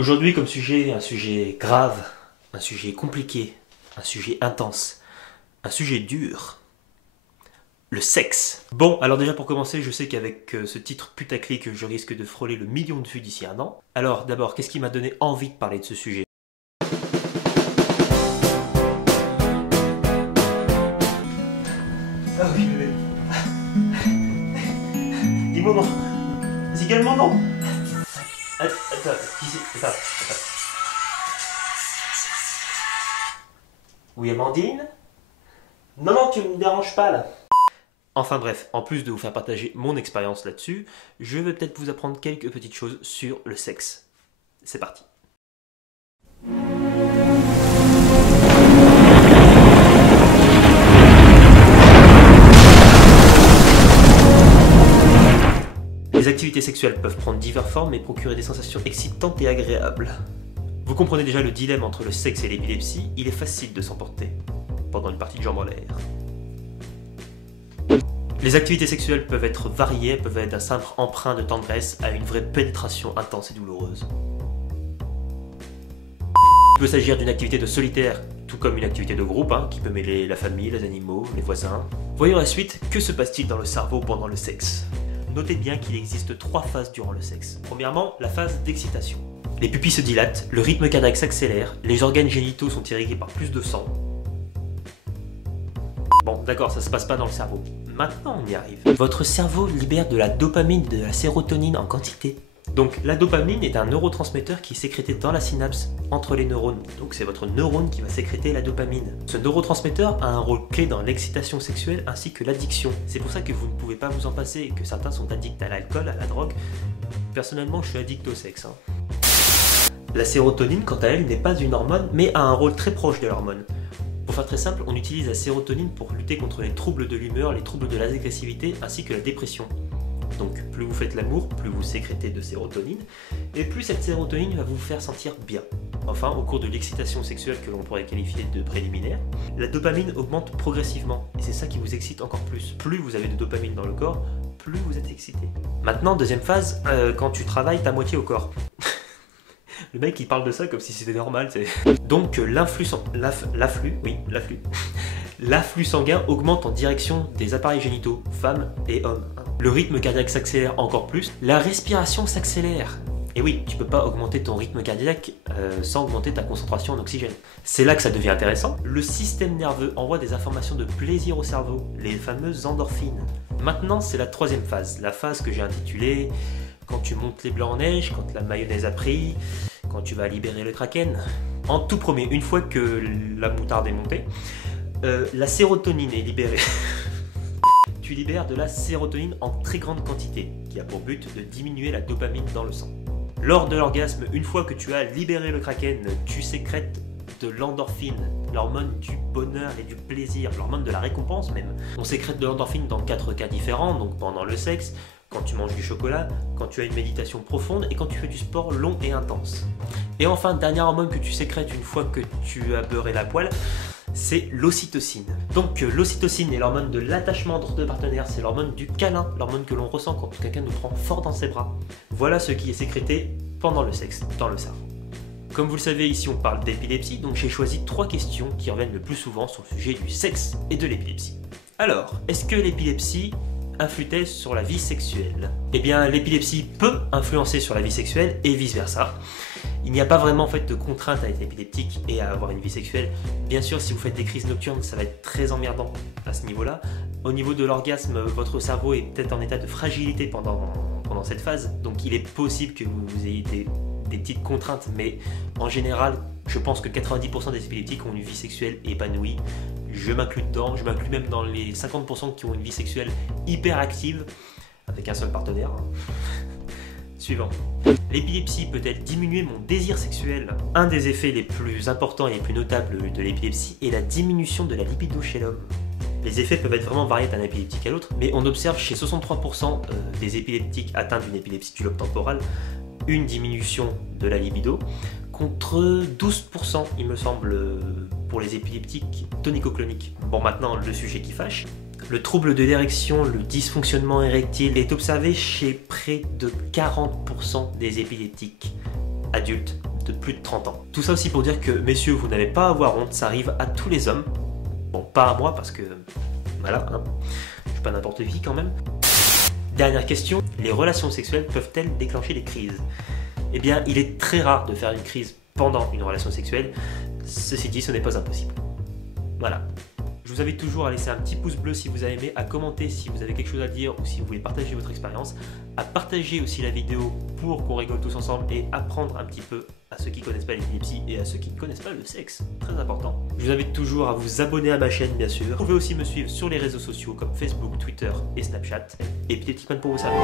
Aujourd'hui comme sujet, un sujet grave, un sujet compliqué, un sujet intense, un sujet dur. Le sexe. Bon, alors déjà pour commencer, je sais qu'avec ce titre putaclic, je risque de frôler le million de vues d'ici un an. Alors d'abord, qu'est-ce qui m'a donné envie de parler de ce sujet? Ah oui, bébé. Dis-moi non. Dis également non. Attends, qui c'est? Attends. Oui, Amandine? Non, non, tu me déranges pas là. Enfin bref, en plus de vous faire partager mon expérience là-dessus, je vais peut-être vous apprendre quelques petites choses sur le sexe. C'est parti. Les activités sexuelles peuvent prendre diverses formes et procurer des sensations excitantes et agréables. Vous comprenez déjà le dilemme entre le sexe et l'épilepsie, il est facile de s'emporter pendant une partie de jambes en l'air. Les activités sexuelles peuvent être variées, peuvent être d'un simple emprunt de tendresse à une vraie pénétration intense et douloureuse. Il peut s'agir d'une activité de solitaire, tout comme une activité de groupe, qui peut mêler la famille, les animaux, les voisins. Voyons la suite, que se passe-t-il dans le cerveau pendant le sexe? Notez bien qu'il existe 3 phases durant le sexe. Premièrement, la phase d'excitation. Les pupilles se dilatent, le rythme cardiaque s'accélère, les organes génitaux sont irrigués par plus de sang. Bon, d'accord, ça se passe pas dans le cerveau. Maintenant, on y arrive. Votre cerveau libère de la dopamine et de la sérotonine en quantité. Donc, la dopamine est un neurotransmetteur qui est sécrété dans la synapse entre les neurones. Donc, c'est votre neurone qui va sécréter la dopamine. Ce neurotransmetteur a un rôle clé dans l'excitation sexuelle ainsi que l'addiction. C'est pour ça que vous ne pouvez pas vous en passer et que certains sont addicts à l'alcool, à la drogue. Personnellement, je suis addict au sexe. La sérotonine, quant à elle, n'est pas une hormone, mais a un rôle très proche de l'hormone. Pour faire très simple, on utilise la sérotonine pour lutter contre les troubles de l'humeur, les troubles de l'agressivité ainsi que la dépression. Donc plus vous faites l'amour, plus vous sécrétez de sérotonine, et plus cette sérotonine va vous faire sentir bien. Enfin, au cours de l'excitation sexuelle que l'on pourrait qualifier de préliminaire, la dopamine augmente progressivement, et c'est ça qui vous excite encore plus. Plus vous avez de dopamine dans le corps, plus vous êtes excité. Maintenant, deuxième phase, quand tu travailles ta moitié au corps. Le mec il parle de ça comme si c'était normal, c'est... Donc l'afflux sanguin augmente en direction des appareils génitaux, femmes et hommes. Le rythme cardiaque s'accélère encore plus, la respiration s'accélère. Et oui, tu peux pas augmenter ton rythme cardiaque sans augmenter ta concentration en oxygène. C'est là que ça devient intéressant. Le système nerveux envoie des informations de plaisir au cerveau, les fameuses endorphines. Maintenant c'est la troisième phase, la phase que j'ai intitulée « Quand tu montes les blancs en neige, quand la mayonnaise a pris », quand tu vas libérer le kraken. En tout premier, une fois que la moutarde est montée, la sérotonine est libérée. Tu libères de la sérotonine en très grande quantité, qui a pour but de diminuer la dopamine dans le sang. Lors de l'orgasme, une fois que tu as libéré le kraken, tu sécrètes de l'endorphine, l'hormone du bonheur et du plaisir, l'hormone de la récompense même. On sécrète de l'endorphine dans 4 cas différents, donc pendant le sexe, quand tu manges du chocolat, quand tu as une méditation profonde et quand tu fais du sport long et intense. Et enfin, dernière hormone que tu sécrètes une fois que tu as beurré la poêle, c'est l'ocytocine. Donc l'ocytocine est l'hormone de l'attachement entre deux partenaires, c'est l'hormone du câlin, l'hormone que l'on ressent quand quelqu'un nous prend fort dans ses bras. Voilà ce qui est sécrété pendant le sexe, dans le cerveau. Comme vous le savez, ici on parle d'épilepsie, donc j'ai choisi 3 questions qui reviennent le plus souvent sur le sujet du sexe et de l'épilepsie. Alors, est-ce que l'épilepsie influe-t-elle sur la vie sexuelle? Eh bien, l'épilepsie peut influencer sur la vie sexuelle et vice-versa. Il n'y a pas vraiment en fait de contrainte à être épileptique et à avoir une vie sexuelle. Bien sûr, si vous faites des crises nocturnes, ça va être très emmerdant à ce niveau-là. Au niveau de l'orgasme, votre cerveau est peut-être en état de fragilité pendant cette phase, donc il est possible que vous ayez des petites contraintes, mais en général, je pense que 90% des épileptiques ont une vie sexuelle épanouie. Je m'inclus dedans, je m'inclus même dans les 50% qui ont une vie sexuelle hyper active, avec un seul partenaire. Suivant. L'épilepsie peut-elle diminuer mon désir sexuel? Un des effets les plus importants et les plus notables de l'épilepsie est la diminution de la libido chez l'homme. Les effets peuvent être vraiment variés d'un épileptique à l'autre, mais on observe chez 63% des épileptiques atteints d'une épilepsie du lobe temporal une diminution de la libido, contre 12% il me semble pour les épileptiques tonico-cloniques. Bon, maintenant le sujet qui fâche. Le trouble de l'érection, le dysfonctionnement érectile est observé chez près de 40% des épileptiques adulte de plus de 30 ans. Tout ça aussi pour dire que, messieurs, vous n'avez pas à avoir honte, ça arrive à tous les hommes. Bon, pas à moi parce que, voilà, hein, je suis pas n'importe qui quand même. Dernière question, les relations sexuelles peuvent-elles déclencher des crises? Eh bien, il est très rare de faire une crise pendant une relation sexuelle. Ceci dit, ce n'est pas impossible. Voilà. Je vous invite toujours à laisser un petit pouce bleu si vous avez aimé, à commenter si vous avez quelque chose à dire ou si vous voulez partager votre expérience, à partager aussi la vidéo pour qu'on rigole tous ensemble et apprendre un petit peu à ceux qui ne connaissent pas l'épilepsie et à ceux qui ne connaissent pas le sexe. Très important. Je vous invite toujours à vous abonner à ma chaîne, bien sûr. Vous pouvez aussi me suivre sur les réseaux sociaux comme Facebook, Twitter et Snapchat. Et petit man pour vous servir.